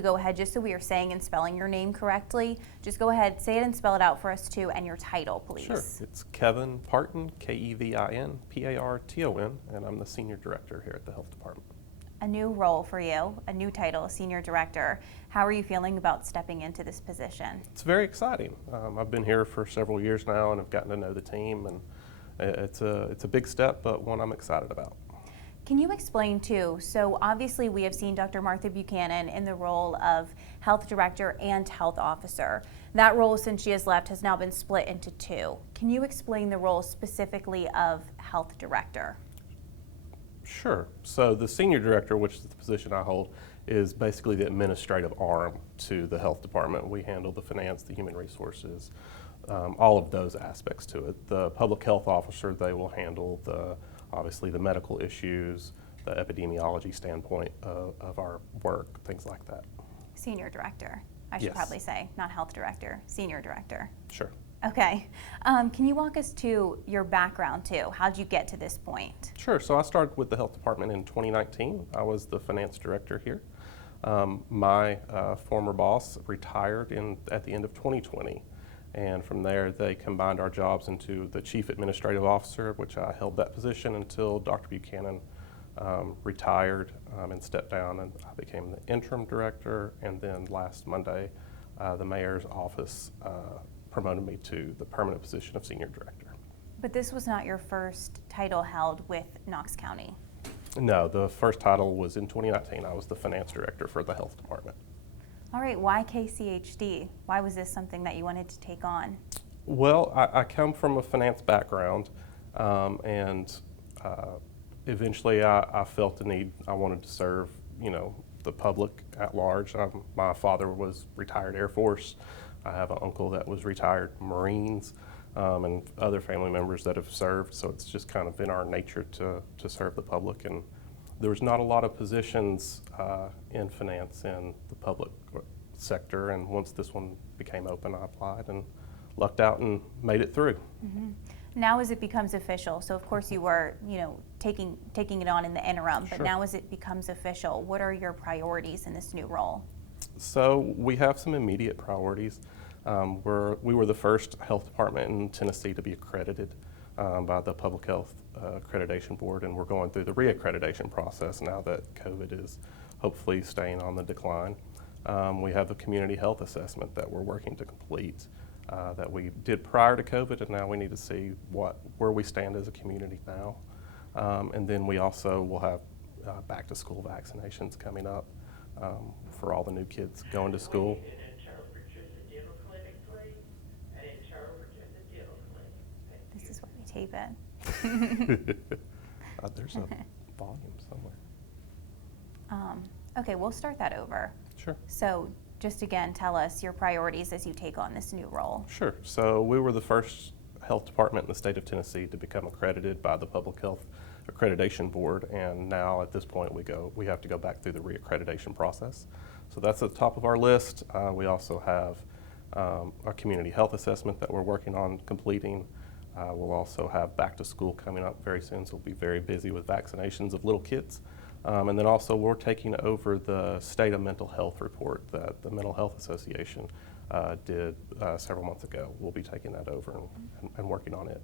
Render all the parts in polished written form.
Go ahead, just so we are saying and spelling your name correctly, just go ahead, say it and spell it out for us too, and your title, please. Sure. It's Kevin Parton, Kevin Parton, and I'm the Senior Director here at the Health Department. A new role for you, a new title, Senior Director. How are you feeling about stepping into this position? It's very exciting. I've been here for several years now and have gotten to know the team, and it's a big step, but one I'm excited about. Can you explain too, so obviously we have seen Dr. Martha Buchanan in the role of Health Director and Health Officer. That role, since she has left, has now been split into two. Can you explain the role specifically of Health Director? Sure. So the Senior Director, which is the position I hold, is basically the administrative arm to the Health Department. We handle the finance, the human resources, all of those aspects to it. The Public Health Officer, they will handle obviously the medical issues, the epidemiology standpoint of our work, things like that. Senior Director, I should probably say, not Health Director, Senior Director. Sure. Okay. Can you walk us to your background too? How'd you get to this point? Sure. So I started with the Health Department in 2019. I was the finance director here. My former boss retired at the end of 2020. And from there, they combined our jobs into the Chief Administrative Officer, which I held that position until Dr. Buchanan retired and stepped down, and I became the interim director. And then last Monday, the mayor's office promoted me to the permanent position of Senior Director. But this was not your first title held with Knox County. No, the first title was in 2019. I was the finance director for the Health Department. All right, why KCHD? Why was this something that you wanted to take on? Well, I come from a finance background, and eventually I felt the need. I wanted to serve, the public at large. My father was retired Air Force. I have an uncle that was retired Marines, and other family members that have served. So it's just kind of in our nature to serve the public. And there was not a lot of positions in finance in the public sector, and once this one became open, I applied and lucked out and made it through. Mm-hmm. Now as it becomes official, so of course you were, taking it on in the interim, but Sure. Now as it becomes official, what are your priorities in this new role? So we have some immediate priorities. We were the first health department in Tennessee to be accredited by the Public Health Accreditation Board, and we're going through the reaccreditation process now that COVID is hopefully staying on the decline. We have a community health assessment that we're working to complete that we did prior to COVID, and now we need to see where we stand as a community now. And then we also will have back to school vaccinations coming up for all the new kids going to school. This is where we tape it. There's a volume somewhere. Okay, we'll start that over. Sure. So just again, tell us your priorities as you take on this new role. Sure. So we were the first health department in the state of Tennessee to become accredited by the Public Health Accreditation Board, and now at this point we have to go back through the reaccreditation process. So that's at the top of our list. We also have our community health assessment that we're working on completing. We'll also have back to school coming up very soon, so we'll be very busy with vaccinations of little kids. And then also we're taking over the state of mental health report that the Mental Health Association did several months ago. We'll be taking that over and working on it.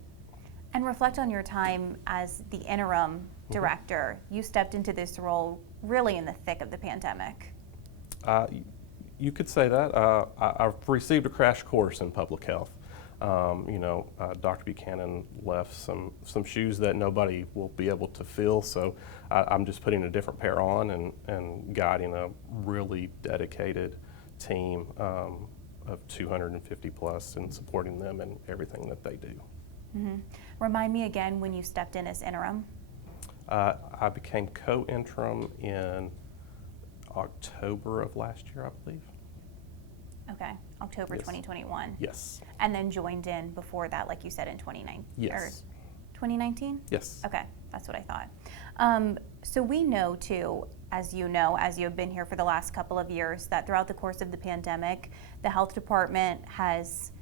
And reflect on your time as the interim director. You stepped into this role really in the thick of the pandemic. You could say that. I've received a crash course in public health. Dr. Buchanan left some shoes that nobody will be able to fill, so I'm just putting a different pair on and guiding a really dedicated team of 250 plus and supporting them in everything that they do. Mm-hmm. Remind me again when you stepped in as interim. I became co-interim in October of last year, I believe. Okay, October 2021. Yes. And then joined in before that, like you said, in 2019. Yes. 2019? Yes. Okay, that's what I thought. So we know too, as you know, as you have been here for the last couple of years, that throughout the course of the pandemic, the health department has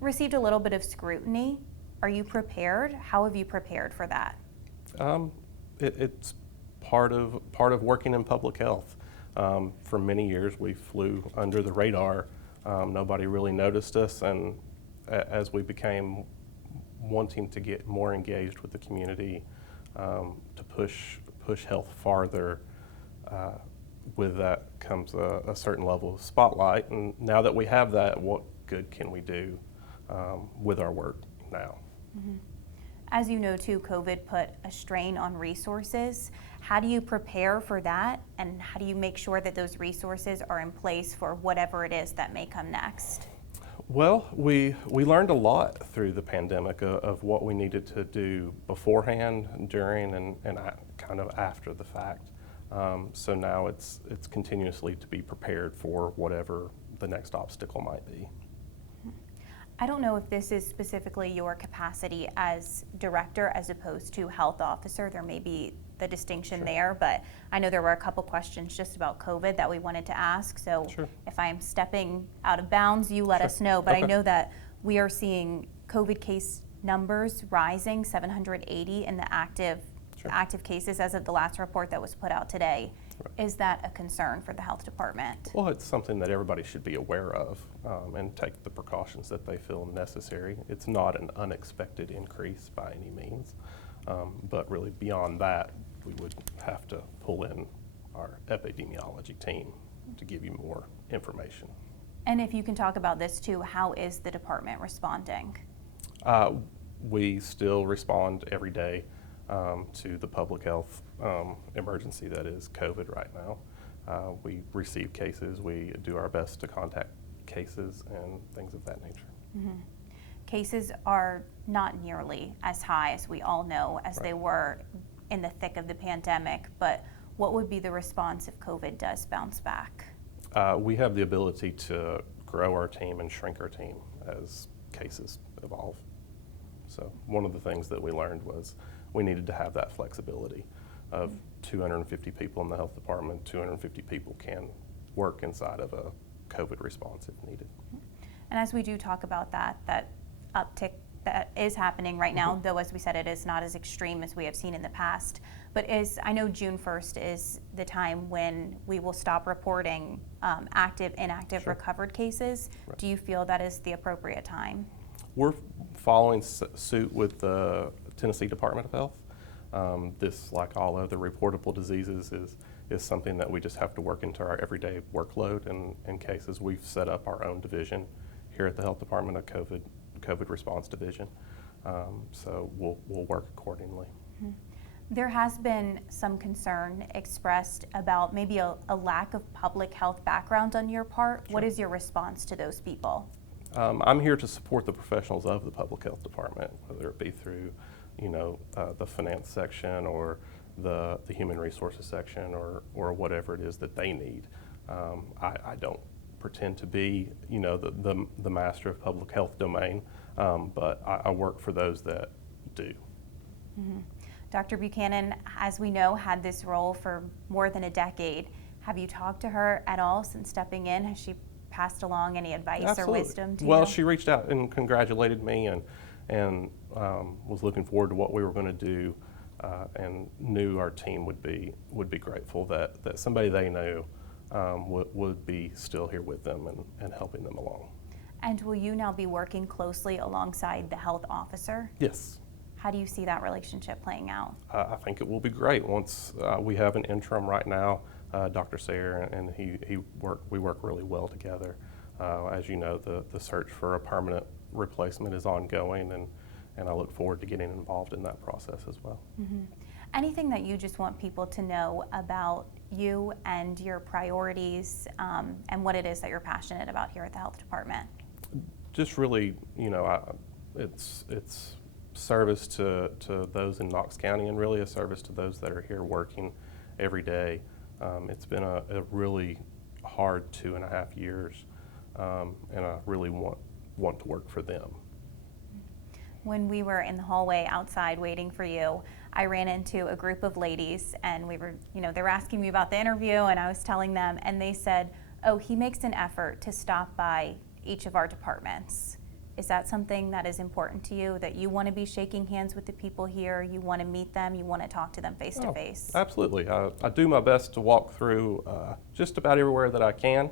received a little bit of scrutiny. Are you prepared? How have you prepared for that? It's part of working in public health. For many years, we flew under the radar. Nobody really noticed us, and as we became wanting to get more engaged with the community, to push health farther, with that comes a certain level of spotlight. And now that we have that, what good can we do with our work now? Mm-hmm. As you know too, COVID put a strain on resources. How do you prepare for that, and how do you make sure that those resources are in place for whatever it is that may come next? Well, we learned a lot through the pandemic of what we needed to do beforehand, during, and kind of after the fact. So now it's continuously to be prepared for whatever the next obstacle might be. I don't know if this is specifically your capacity as director as opposed to health officer. There may be the distinction Sure. there, but I know there were a couple questions just about COVID that we wanted to ask. So Sure. if I am stepping out of bounds, you let Sure. us know. But I Okay. know that we are seeing COVID case numbers rising, 780 in the active Sure. cases as of the last report that was put out today. Right. Is that a concern for the health department? Well, it's something that everybody should be aware of, and take the precautions that they feel necessary. It's not an unexpected increase by any means, but really beyond that, we would have to pull in our epidemiology team to give you more information. And if you can talk about this too, how is the department responding? We still respond every day to the public health emergency that is COVID right now. We receive cases, we do our best to contact cases and things of that nature. Mm-hmm. Cases are not nearly as high, as we all know, as they were in the thick of the pandemic, but what would be the response if COVID does bounce back? We have the ability to grow our team and shrink our team as cases evolve. So one of the things that we learned was we needed to have that flexibility of 250 people in the health department. 250 people can work inside of a COVID response if needed. And as we do talk about that uptick that is happening right now, Mm-hmm. though as we said, it is not as extreme as we have seen in the past, but I know June 1st is the time when we will stop reporting active, inactive, Sure. recovered cases. Right. Do you feel that is the appropriate time? We're following suit with the Tennessee Department of Health. This, like all other reportable diseases, is something that we just have to work into our everyday workload. And in cases, we've set up our own division here at the Health Department, a COVID response division. So we'll work accordingly. Mm-hmm. There has been some concern expressed about maybe a lack of public health background on your part. Sure. What is your response to those people? I'm here to support the professionals of the public health department, whether it be through, the finance section or the human resources section or whatever it is that they need. I don't pretend to be, the master of public health domain, but I work for those that do. Mm-hmm. Dr. Buchanan, as we know, had this role for more than a decade. Have you talked to her at all since stepping in? Has she passed along any advice Absolutely. or wisdom to you? Well, she reached out and congratulated me and was looking forward to what we were going to do, and knew our team would be grateful that somebody they knew would be still here with them and helping them along. And will you now be working closely alongside the health officer? Yes. How do you see that relationship playing out? I think it will be great once we have an interim right now, Dr. Sayre, and we work really well together. As you know, the search for a permanent replacement is ongoing, and I look forward to getting involved in that process as well. Mm-hmm. Anything that you just want people to know about you and your priorities, and what it is that you're passionate about here at the health department? Just really, it's service to those in Knox County, and really a service to those that are here working every day. It's been a really hard 2.5 years, and I really want to work for them. When we were in the hallway outside waiting for you, I ran into a group of ladies, and we were, they were asking me about the interview, and I was telling them, and they said, "Oh, he makes an effort to stop by each of our departments." Is that something that is important to you, that you want to be shaking hands with the people here, you want to meet them, you want to talk to them face to face? Absolutely. I do my best to walk through just about everywhere that I can.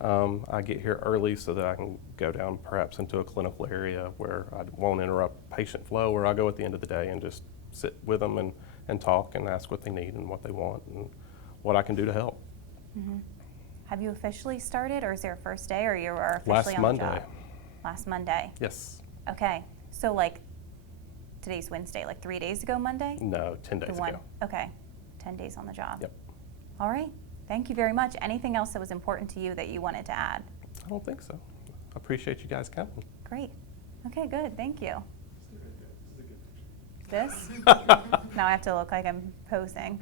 I get here early so that I can go down perhaps into a clinical area where I won't interrupt patient flow, where I go at the end of the day and just sit with them and talk and ask what they need and what they want and what I can do to help. Mm-hmm. Have you officially started, or is there a first day, or you are officially on the job? Last Monday. Yes. Okay. So like today's Wednesday, like 3 days ago Monday? No, 10 days ago. Okay. 10 days on the job. Yep. All right. Thank you very much. Anything else that was important to you that you wanted to add? I don't think so. I appreciate you guys coming. Great. Okay, good. Thank you. This? Now I have to look like I'm posing.